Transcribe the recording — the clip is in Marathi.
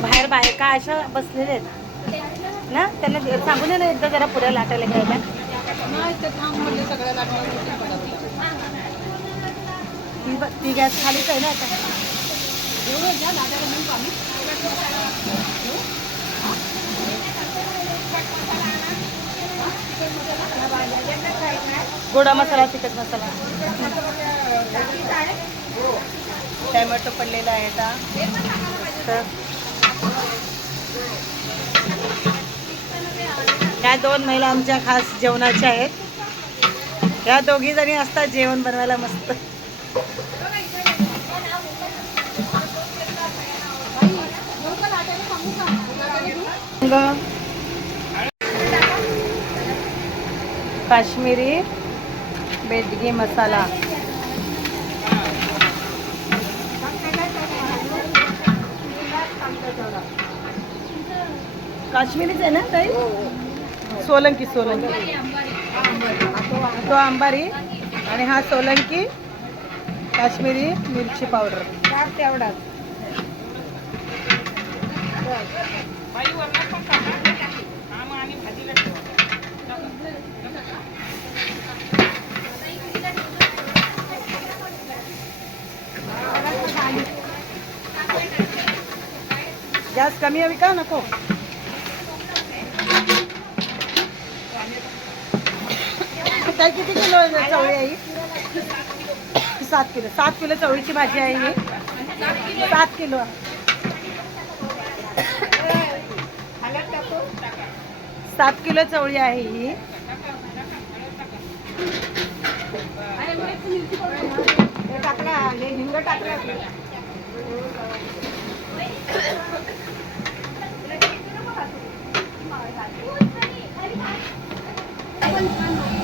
बाहेर बायका अशा बसलेल्या आहेत? ना? त्यांना दे- सांगून दे ना एकदा जरा पुढे लाटायला घ्यायला. ती ब- ती गॅस खालीच आहे ना आता. गोडा मसाला तिखट मसाला. टॅमॅटो पडलेला आहे आता. तर ह्या दोन महिला आमच्या खास जेवणाच्या आहेत. ह्या दोघी जणी असतात जेवण बनवायला मस्त. काश्मीरी बेदगी मसाला. काश्मीरीच आहे ना ताई? सोलंकी सोलंकी. तो अंबारी आणि हा सोलंकी काश्मीरी मिरची पावडर. तेवढाच गॅस कमी हवी का? नको. काय किती किलो चवळी आहे? ही? सात किलो. सात किलो चवळीची भाजी आहे ही. सात किलो. सात किलो चवळी आहे ही. टाकला हिंग टाकला. Bukan.